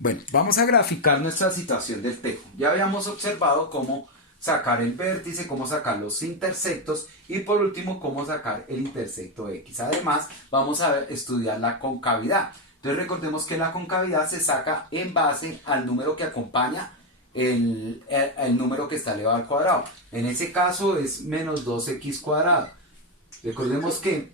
Bueno, vamos a graficar nuestra situación del tejo. Ya habíamos observado cómo sacar el vértice, cómo sacar los intersectos y por último cómo sacar el intersecto X. Además, vamos a estudiar la concavidad. Entonces recordemos que la concavidad se saca en base al número que acompaña el número que está elevado al cuadrado. En ese caso es menos 2x cuadrado. Recordemos que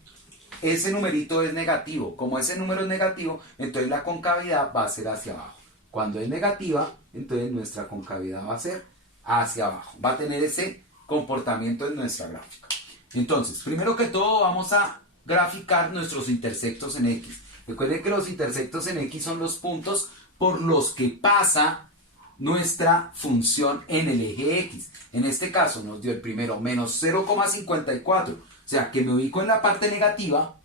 ese numerito es negativo. Como ese número es negativo, entonces la concavidad va a ser hacia abajo. Cuando es negativa, entonces nuestra concavidad va a ser hacia abajo. Va a tener ese comportamiento en nuestra gráfica. Entonces, primero que todo vamos a graficar nuestros intersectos en X. Recuerden que los intersectos en X son los puntos por los que pasa nuestra función en el eje X. En este caso nos dio el primero menos 0,54. O sea que me ubico en la parte negativa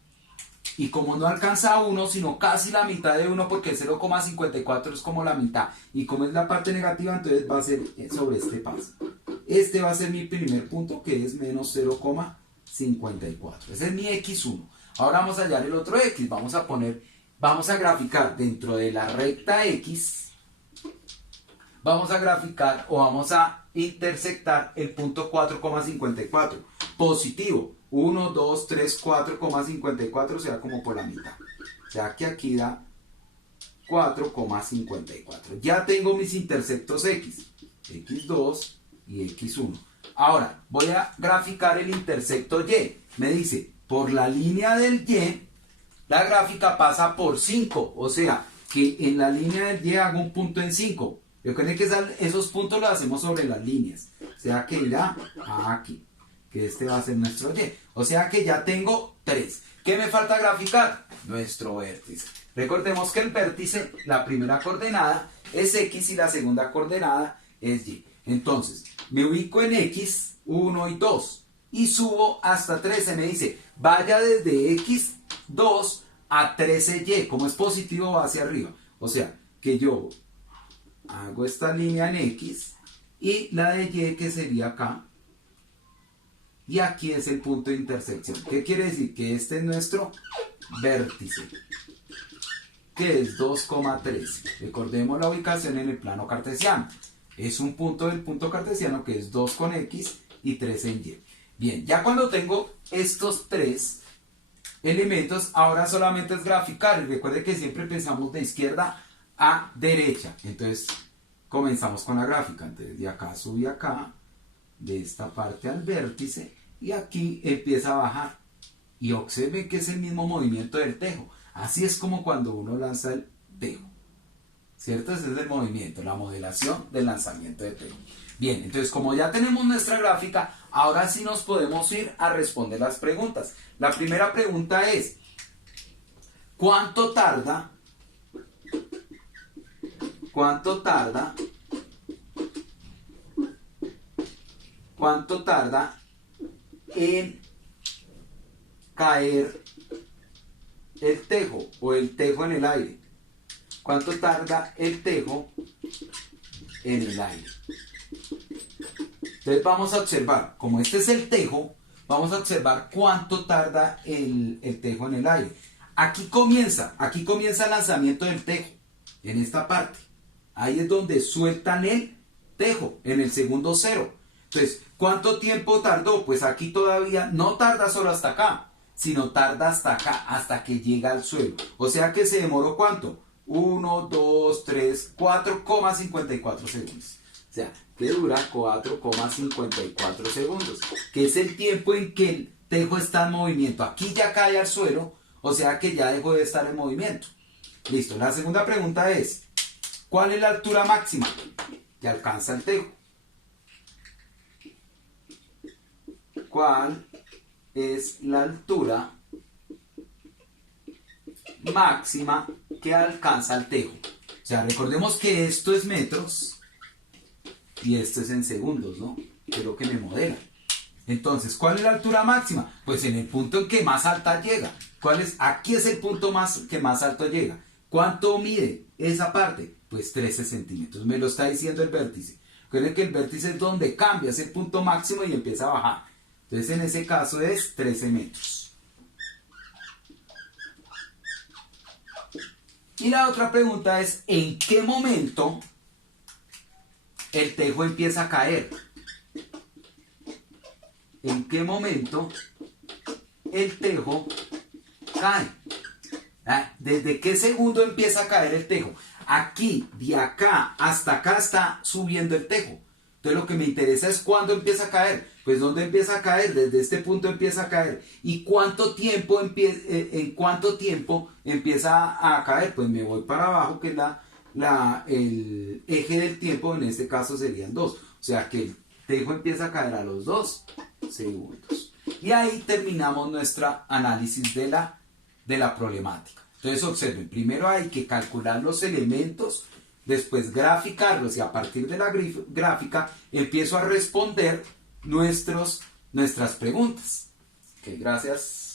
y como no alcanza a 1, sino casi la mitad de 1 porque el 0,54 es como la mitad. Y como es la parte negativa, entonces va a ser sobre este paso. Este va a ser mi primer punto que es menos 0,54. Ese es mi X1. Ahora vamos a hallar el otro X. Vamos a graficar dentro de la recta X. Vamos a graficar o vamos a intersectar el punto 4,54. Positivo. 1, 2, 3, 4,54 se da como por la mitad. O sea que aquí da 4,54. Ya tengo mis intersectos X. X2 y X1. Ahora voy a graficar el intersecto Y. Me dice, por la línea del Y, la gráfica pasa por 5. O sea que en la línea del Y hago un punto en 5. Recuerden que esos puntos los hacemos sobre las líneas. O sea que irá aquí. Que este va a ser nuestro Y. O sea que ya tengo 3. ¿Qué me falta graficar? Nuestro vértice. Recordemos que el vértice, la primera coordenada es X y la segunda coordenada es Y. Entonces, me ubico en X, 1 y 2. Y subo hasta 13. Me dice, vaya desde X2 a 13Y. Como es positivo, va hacia arriba. O sea, que yo hago esta línea en X y la de Y que sería acá. Y aquí es el punto de intersección. ¿Qué quiere decir? Que este es nuestro vértice, que es 2,13. Recordemos la ubicación en el plano cartesiano. Es un punto del punto cartesiano que es 2 con X y 3 en Y. Bien, ya cuando tengo estos 3 elementos, ahora solamente es graficar. Y recuerde que siempre pensamos de izquierda a derecha. Entonces, comenzamos con la gráfica. Entonces, de acá subí acá, de esta parte al vértice, y aquí empieza a bajar. Y observen que es el mismo movimiento del tejo. Así es como cuando uno lanza el tejo. ¿Cierto? Ese es el movimiento, la modelación del lanzamiento de tejo. Bien, entonces como ya tenemos nuestra gráfica, ahora sí nos podemos ir a responder las preguntas. La primera pregunta es, ¿cuánto tarda en caer el tejo o el tejo en el aire? ¿Cuánto tarda el tejo en el aire? Entonces vamos a observar, como este es el tejo, vamos a observar cuánto tarda el tejo en el aire. Aquí comienza el lanzamiento del tejo, en esta parte. Ahí es donde sueltan el tejo, en el segundo 0. Entonces, ¿cuánto tiempo tardó? Pues aquí todavía no tarda solo hasta acá, sino tarda hasta acá, hasta que llega al suelo. O sea que se demoró ¿cuánto? 1, 2, 3, 4,54 segundos. O sea, que dura 4,54 segundos, que es el tiempo en que el tejo está en movimiento. Aquí ya cae al suelo, o sea que ya dejó de estar en movimiento. Listo, la segunda pregunta es, ¿cuál es la altura máxima que alcanza el tejo? ¿Cuál es la altura máxima que alcanza el tejo? O sea, recordemos que esto es metros y esto es en segundos, ¿no? Que es lo que me modela. Entonces, ¿cuál es la altura máxima? Pues en el punto en que más alta llega. Aquí es el punto que más alto llega. ¿Cuánto mide esa parte? Pues 13 centímetros. Me lo está diciendo el vértice. Recuerden que el vértice es donde cambia, es el punto máximo y empieza a bajar. Entonces, en ese caso es 13 metros. Y la otra pregunta es, ¿en qué momento el tejo empieza a caer? ¿En qué momento el tejo cae? ¿Desde qué segundo empieza a caer el tejo? Aquí, de acá hasta acá está subiendo el tejo. Entonces lo que me interesa es cuándo empieza a caer. Pues ¿dónde empieza a caer? Desde este punto empieza a caer. ¿Y cuánto tiempo en cuánto tiempo empieza a caer? Pues me voy para abajo, que es el eje del tiempo, en este caso serían 2. O sea que el tejo empieza a caer a los 2 segundos. Y ahí terminamos nuestro análisis de la problemática. Entonces observen, primero hay que calcular los elementos, después graficarlos, y a partir de la gráfica empiezo a responder nuestras preguntas. Ok, gracias.